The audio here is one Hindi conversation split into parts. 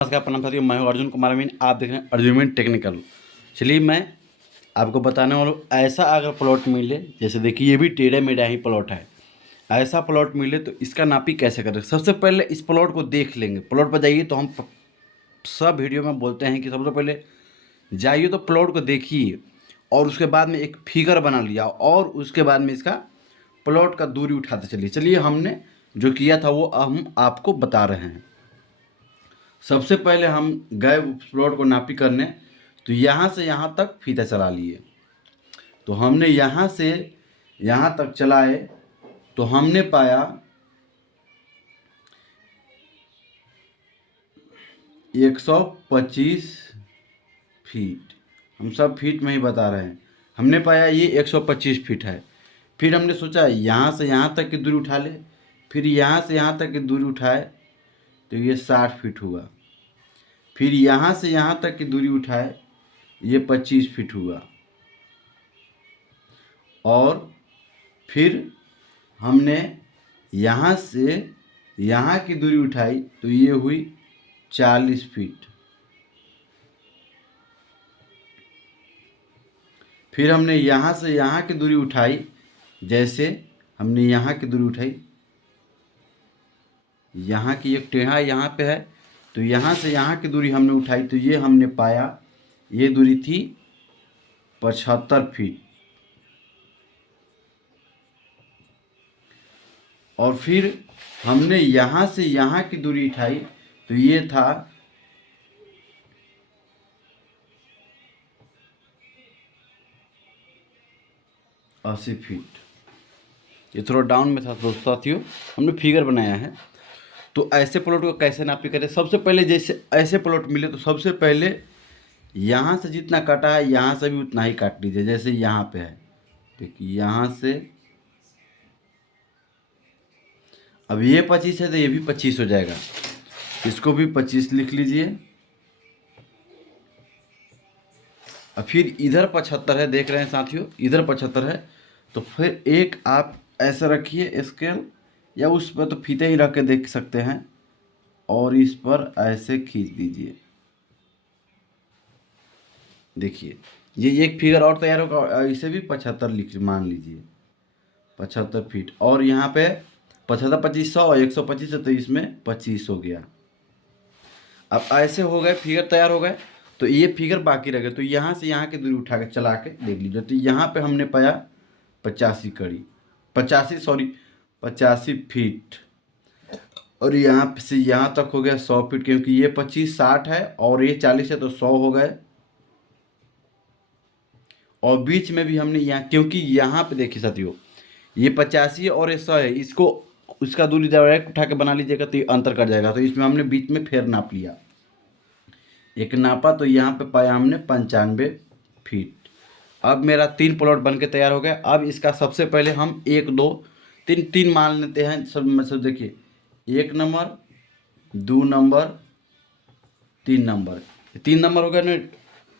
नमस्कार प्रणाम साथियों, मैं हूं अर्जुन कुमार मीन। आप देख रहे हैं अर्जुन मीन टेक्निकल। चलिए मैं आपको बताने वाला हूँ, ऐसा अगर प्लॉट मिले, जैसे देखिए ये भी टेढ़ा मेढ़ा ही प्लॉट है, ऐसा प्लॉट मिले तो इसका नापी कैसे करें। सबसे पहले इस प्लॉट को देख लेंगे। प्लॉट पर जाइए तो हम सब वीडियो में बोलते हैं कि सबसे पहले जाइए तो प्लॉट को देखिए और उसके बाद में एक फिगर बना लिया और उसके बाद में इसका प्लॉट का दूरी उठाते चलिए। चलिए हमने जो किया था वो हम आपको बता रहे हैं। सबसे पहले हम गए प्लॉट को नापी करने, तो यहाँ से यहाँ तक फीता चला लिए। तो हमने यहाँ से यहाँ तक चलाए तो हमने पाया 125 फीट। हम सब फीट में ही बता रहे हैं। हमने पाया ये 125 फीट है। फिर हमने सोचा यहाँ से यहाँ तक की दूरी उठा ले, फिर यहाँ से यहाँ तक की दूरी उठाए तो ये 60 फीट हुआ। फिर यहाँ से यहाँ तक की दूरी उठाए, ये 25 फीट हुआ। और फिर हमने यहाँ से यहाँ की दूरी उठाई तो ये हुई 40 फीट। फिर हमने यहाँ से यहाँ की दूरी उठाई, जैसे हमने यहाँ की दूरी उठाई, यहाँ की एक टेढ़ा यहाँ पे है तो यहाँ से यहाँ की दूरी हमने उठाई तो ये हमने पाया ये दूरी थी 75 फीट। और फिर हमने यहाँ से यहाँ की दूरी उठाई तो ये था 80 फीट। ये थोड़ा डाउन में था दोस्तों साथियों, हमने फिगर बनाया है। तो ऐसे प्लॉट को कैसे नापी करें। सबसे पहले जैसे ऐसे प्लॉट मिले तो सबसे पहले यहाँ से जितना काटा है यहाँ से भी उतना ही काट लीजिए। जैसे यहाँ पे है, देखिए यहाँ से अब ये 25 है तो ये भी 25 हो जाएगा। इसको भी 25 लिख लीजिए। अब फिर इधर 75 है, देख रहे हैं साथियों, इधर 75 है। तो फिर एक आप ऐसा रखिए स्केल, या उस पर तो फीते ही रख के देख सकते हैं, और इस पर ऐसे खींच दीजिए। देखिए ये एक फिगर और तैयार होगा। इसे भी 75 लिख मान लीजिए, 75 फीट। और यहाँ पे 75 2500 और 125 है तो इसमें 25 हो गया। अब ऐसे हो गए, फिगर तैयार हो गए। तो ये फिगर बाकी रह गए, तो यहाँ से यहाँ की दूरी उठा के चला के देख लीजिए। तो यहाँ पे हमने पाया 85 फीट। और यहाँ से यहाँ तक हो गया 100 फीट, क्योंकि ये 25 60 है और ये 40 है तो 100 हो गए। और बीच में भी हमने यहाँ, क्योंकि यहाँ पे देखिए साथियों ये 85 और ये 100 है, इसको उसका दूरी डायरेक्ट उठा के बना लीजिएगा तो ये अंतर कर जाएगा। तो इसमें हमने बीच में फेर नाप लिया, एक नापा तो यहाँ पे पाया हमने 95 फीट। अब मेरा 3 प्लॉट बन के तैयार हो गया। अब इसका सबसे पहले हम 1 2 3 3 मान लेते हैं सब। मतलब देखिए 1 नंबर 2 नंबर 3 नंबर, 3 नंबर हो गया ना,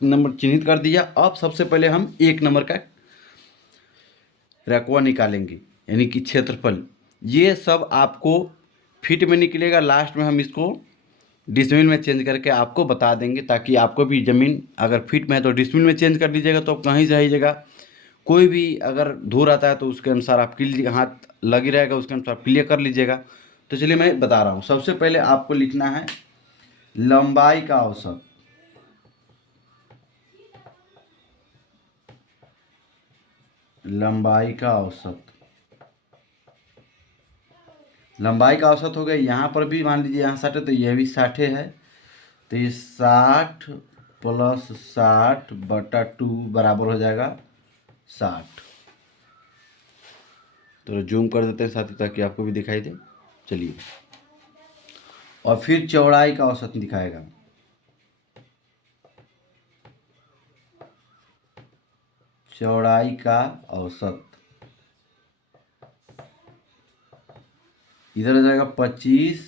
नंबर चिन्हित कर दिया। अब सबसे पहले हम 1 नंबर का रकवा निकालेंगे, यानी कि क्षेत्रफल। ये सब आपको फीट में निकलेगा, लास्ट में हम इसको डिसमिल में चेंज करके आपको बता देंगे, ताकि आपको भी ज़मीन अगर फीट में है तो डिसमिल में चेंज कर लीजिएगा तो कहीं जाइएगा। कोई भी अगर धूर आता है तो उसके अनुसार आप क्लियर, हाथ लगी रहेगा उसके अनुसार क्लियर कर लीजिएगा। तो चलिए मैं बता रहा हूँ। सबसे पहले आपको लिखना है लंबाई का औसत। लंबाई का औसत, लंबाई का औसत हो गया। यहाँ पर भी मान लीजिए यहाँ 60 है तो यह भी 60 है। तो ये 60 + 60/2 बराबर हो जाएगा 60। तो जूम कर देते हैं साथ ही ताकि आपको भी दिखाई दे। चलिए, और फिर चौड़ाई का औसत दिखाएगा। चौड़ाई का औसत इधर हो जाएगा 25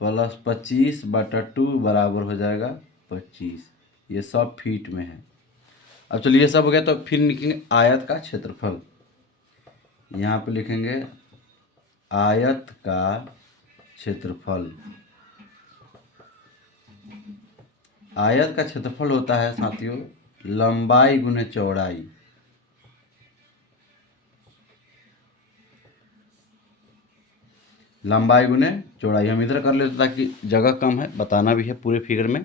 + 25/2 बराबर हो जाएगा 25। ये सब फीट में है। अब चलिए ये सब हो गया, तो फिर लिखेंगे आयत का क्षेत्रफल। यहाँ पे लिखेंगे आयत का क्षेत्रफल। आयत का क्षेत्रफल होता है साथियों लंबाई गुने चौड़ाई। लंबाई गुने चौड़ाई हम इधर कर लेते ताकि जगह कम है, बताना भी है पूरे फिगर में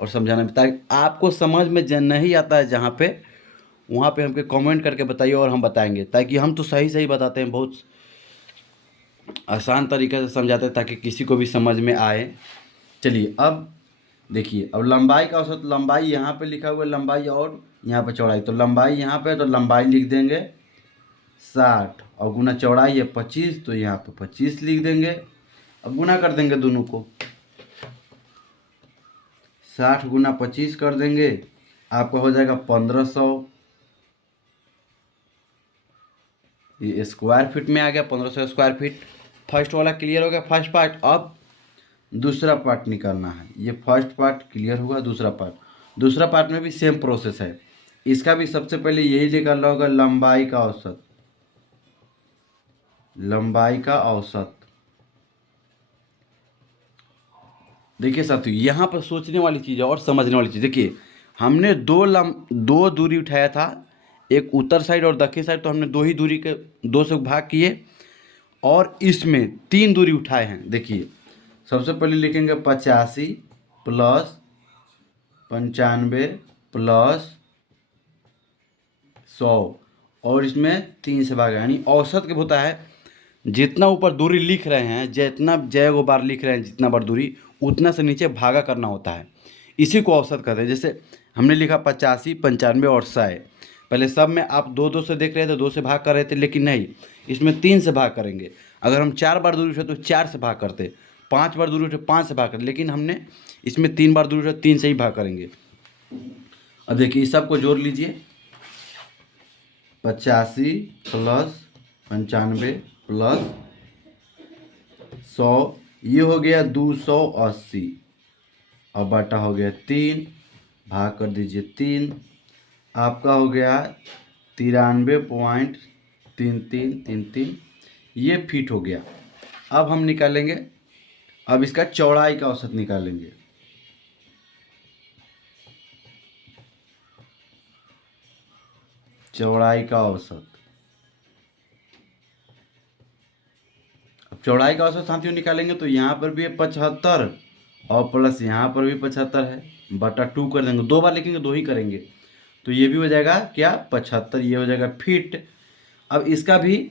और समझाना भी, ताकि आपको समझ में नहीं आता है जहाँ पे वहाँ पे हमको कमेंट करके बताइए और हम बताएंगे, ताकि हम तो सही सही बताते हैं, बहुत आसान तरीके से समझाते हैं ताकि किसी को भी समझ में आए। चलिए अब देखिए, अब लंबाई का औसत, लंबाई यहाँ पे लिखा हुआ है लंबाई और यहाँ पे चौड़ाई, तो लंबाई यहाँ पे तो लंबाई लिख देंगे 60 और गुना चौड़ाई है 25, तो यहाँ पे 25 लिख देंगे। अब गुना कर देंगे दोनों को, 60 गुना 25 कर देंगे, आपका हो जाएगा 1500। ये स्क्वायर फीट में आ गया 1500 स्क्वायर फीट। फर्स्ट वाला क्लियर हो गया, फर्स्ट पार्ट। अब दूसरा पार्ट निकालना है। ये फर्स्ट पार्ट क्लियर हुआ, दूसरा पार्ट में भी सेम प्रोसेस है। इसका भी सबसे पहले यही निकालना होगा लंबाई का औसत, लंबाई का औसत। देखिए साथियों, यहाँ पर सोचने वाली चीज़ है और समझने वाली चीज़। देखिए हमने दो दूरी उठाया था, एक उत्तर साइड और दक्षिण साइड, तो हमने दो ही दूरी के दो से भाग किए और इसमें 3 दूरी उठाए हैं। देखिए सबसे पहले लिखेंगे 85 प्लस 95 प्लस 100 और इसमें 3 से भागा, यानी औसत के होता है जितना ऊपर दूरी लिख रहे हैं, जितना जय बार लिख रहे हैं जितना बार दूरी, उतना से नीचे भागा करना होता है, इसी को औसत कहते हैं। जैसे हमने लिखा 85 95 और 100, पहले सब में आप 2 से देख रहे थे, 2 से भाग कर रहे थे, लेकिन नहीं, इसमें 3 से भाग करेंगे। अगर हम 4 बार दूरी उठे तो 4 से भाग करते, 5 बार दूरी उठे 5 से भाग करते, लेकिन हमने इसमें 3 बार दूरी उठे 3 से ही भाग करेंगे। अब देखिए इस सबको जोड़ लीजिए, 85 प्लस 95 प्लस 100, ये हो गया 280 और बटा हो गया 3, भाग कर दीजिए 3, आपका हो गया 93.3333, ये फीट हो गया। अब हम निकालेंगे, अब इसका चौड़ाई का औसत निकालेंगे। चौड़ाई का औसत, अब चौड़ाई का औसत साथियों निकालेंगे तो यहाँ पर भी है 75 और प्लस यहाँ पर भी 75 है, बटा 2 कर देंगे। 2 बार लिखेंगे 2 ही करेंगे, तो ये भी हो जाएगा क्या 75, ये हो जाएगा फीट। अब इसका भी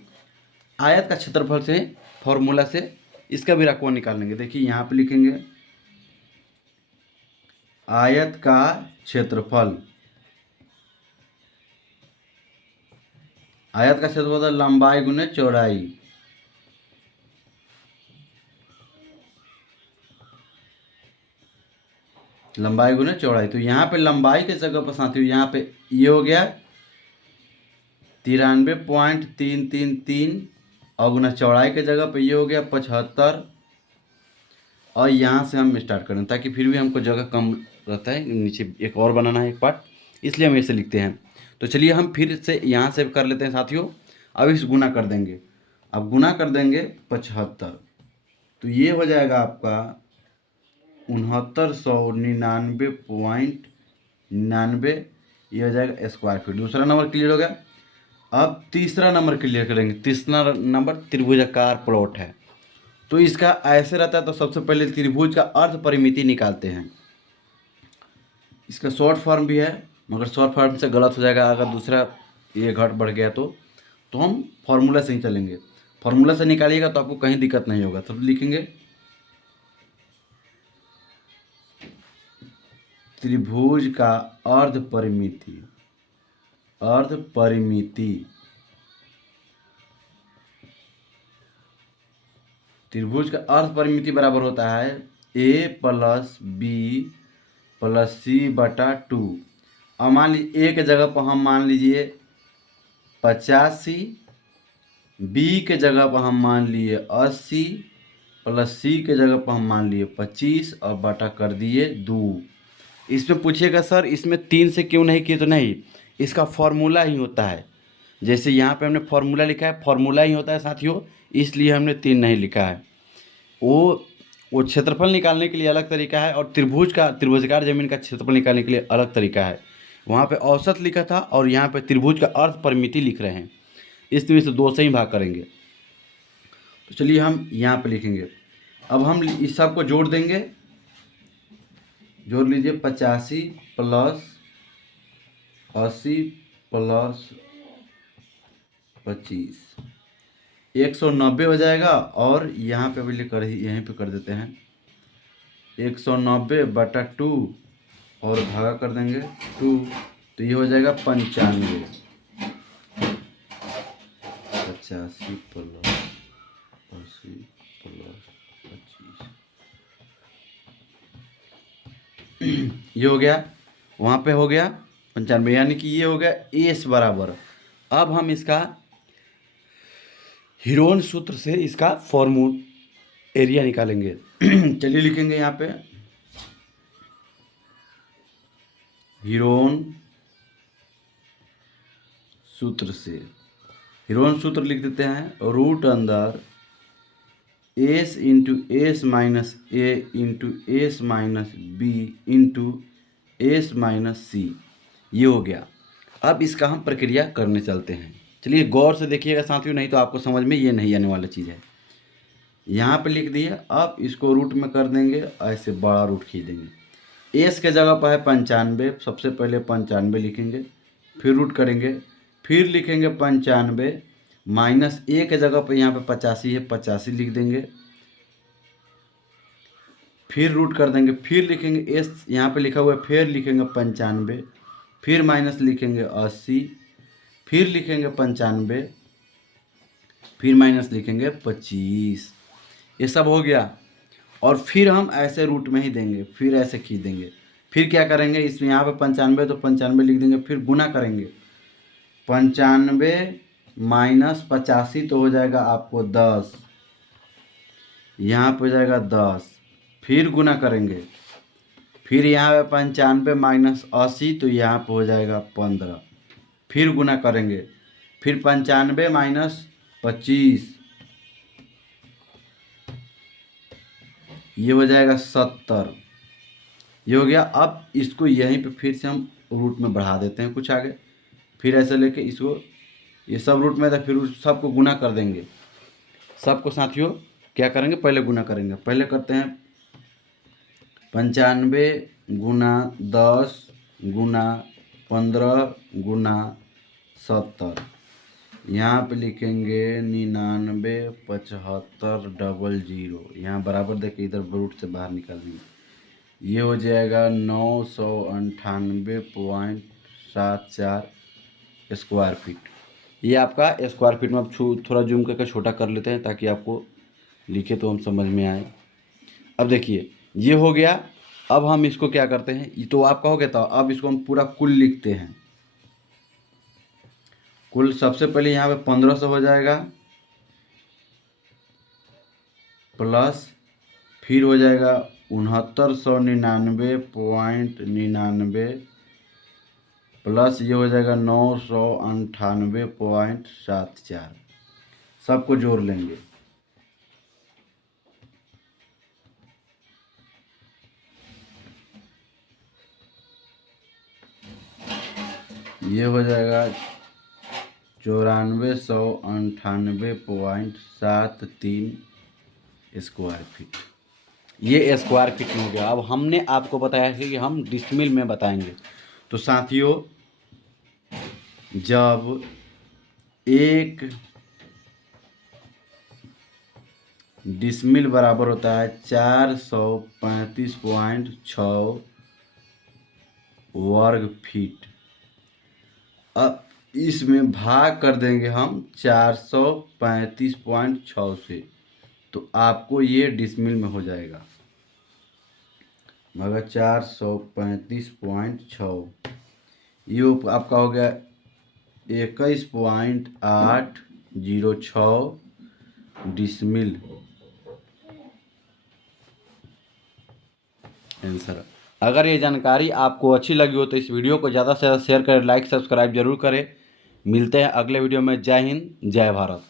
आयत का क्षेत्रफल से फॉर्मूला से इसका भी रकबा निकालेंगे। देखिए यहाँ पे लिखेंगे आयत का क्षेत्रफल, आयत का क्षेत्रफल लंबाई गुने चौड़ाई, लंबाई गुने चौड़ाई। तो यहाँ पे लंबाई के जगह पर साथियों यहाँ पे ये हो गया 93.333 और गुना चौड़ाई के जगह पे ये हो गया 75 और यहाँ से हम स्टार्ट करें ताकि फिर भी हमको जगह कम रहता है, नीचे एक और बनाना है एक पार्ट, इसलिए हम ऐसे लिखते हैं। तो चलिए हम फिर से यहाँ से कर लेते हैं साथियों। अब इस गुना कर देंगे, अब गुना कर देंगे 75, तो ये हो जाएगा आपका 6999.99, ये हो जाएगा स्क्वायर फीट। दूसरा नंबर क्लियर हो गया। अब तीसरा नंबर क्लियर करेंगे। तीसरा नंबर त्रिभुजाकार प्लॉट है, तो इसका ऐसे रहता है। तो सबसे पहले त्रिभुज का अर्ध परिमिति निकालते हैं। इसका शॉर्ट फॉर्म भी है, मगर शॉर्ट फॉर्म से गलत हो जाएगा अगर दूसरा ये घट बढ़ गया तो हम फॉर्मूला से ही चलेंगे। फॉर्मूला से निकालिएगा तो आपको कहीं दिक्कत नहीं होगा। तब लिखेंगे त्रिभुज का अर्ध परिमिति, अर्ध परिमिति, त्रिभुज का अर्ध परिमिति बराबर होता है a प्लस बी प्लस सी बटा 2। अब मान लीजिए a के जगह पर हम मान लीजिए 85, b के जगह पर हम मान लिए 80 प्लस c के जगह पर हम मान लिए 25 और बटा कर दिए 2। इसमें पूछिएगा सर इसमें 3 से क्यों नहीं किए, तो नहीं, इसका फॉर्मूला ही होता है। जैसे यहाँ पे हमने फॉर्मूला लिखा है, फॉर्मूला ही होता है साथियों, इसलिए हमने 3 नहीं लिखा है। वो वो क्षेत्रफल निकालने के लिए अलग तरीका है और त्रिभुजाकार ज़मीन का क्षेत्रफल निकालने के लिए अलग तरीका है। वहाँ पे औसत लिखा था और यहाँ पे त्रिभुज का अर्ध परिमिति लिख रहे हैं, इस तरह से 2 से ही भाग करेंगे। तो चलिए हम यहाँ पे लिखेंगे। अब हम इस सब को जोड़ देंगे, जोड़ लीजिए 85 प्लस 80 प्लस 25 190 हो जाएगा। और यहाँ पे भी लिख यहीं पे कर देते हैं 190/2 और भागा कर देंगे 2, तो ये हो जाएगा 95। 85 प्लस 80 प्लस 25 ये हो गया। वहाँ पे हो गया 95, यानी कि ये हो गया एस बराबर। अब हम इसका हीरोन सूत्र से इसका एरिया निकालेंगे। चलिए लिखेंगे यहाँ पे हीरोन सूत्र से। हीरोन सूत्र लिख देते हैं रूट अंदर S into S minus A into S minus B into S minus C. ये हो गया। अब इसका हम प्रक्रिया करने चलते हैं। चलिए गौर से देखिएगा साथियों, नहीं तो आपको समझ में ये नहीं आने वाला चीज़ है। यहाँ पे लिख दिया। अब इसको रूट में कर देंगे, ऐसे बड़ा रूट खींच देंगे। एस के जगह पर है 95, सबसे पहले 95 लिखेंगे, फिर रूट करेंगे, फिर लिखेंगे 95 माइनस ए के जगह पर यहाँ पे 85 है, 85 लिख देंगे, फिर रूट कर देंगे, फिर लिखेंगे एस यहाँ पे लिखा हुआ है, फिर लिखेंगे 95, फिर माइनस लिखेंगे 80, फिर लिखेंगे 95, फिर माइनस लिखेंगे 25। ये सब हो गया। और फिर हम ऐसे रूट में ही देंगे, फिर ऐसे खींच देंगे। फिर क्या करेंगे, इसमें यहाँ पे 95 तो 95 लिख देंगे, फिर गुना करेंगे 95 माइनस 85 तो हो जाएगा आपको 10, यहाँ पे हो जाएगा 10, फिर गुना करेंगे, फिर यहाँ पे 95 माइनस 80 तो यहाँ पे हो जाएगा 15, फिर गुना करेंगे, फिर 95 माइनस 25 ये हो जाएगा 70। ये हो गया। अब इसको यहीं पे फिर से हम रूट में बढ़ा देते हैं कुछ आगे, फिर ऐसे लेके इसको ये सब रूट में था, फिर उस सबको गुना कर देंगे। सबको साथियों क्या करेंगे, पहले गुना करेंगे। पहले करते हैं 95 गुना 10 गुना 15 गुना 70, यहाँ पे लिखेंगे 99 75 00, यहाँ बराबर देके इधर रूट से बाहर निकाल देंगे। ये हो जाएगा 998.74 स्क्वायर फीट। ये आपका स्क्वायर फीट में आप थोड़ा जूम करके छोटा कर लेते हैं ताकि आपको लिखे तो हम समझ में आए। अब देखिए ये हो गया। अब हम इसको क्या करते हैं, ये तो आपका हो गया था। अब इसको हम पूरा कुल लिखते हैं। कुल सबसे पहले यहाँ पे 1500 हो जाएगा, प्लस फिर हो जाएगा 6999.99 प्लस ये हो जाएगा 998.74। सबको जोड़ लेंगे। ये हो जाएगा 9498.73 स्क्वायर फीट। ये स्क्वायर फीट में हो गया। अब हमने आपको बताया कि हम डिसमिल में बताएंगे। तो साथियों जब एक डिसमिल बराबर होता है 435.6 वर्ग फीट, अब इसमें भाग कर देंगे हम 435.6 से, तो आपको ये डिसमिल में हो जाएगा। मगर 435.6 ये आपका हो गया 21.806 डिसमिल आंसर। अगर ये जानकारी आपको अच्छी लगी हो तो इस वीडियो को ज़्यादा से ज़्यादा शेयर करें, लाइक सब्सक्राइब जरूर करें। मिलते हैं अगले वीडियो में। जय हिंद, जय भारत।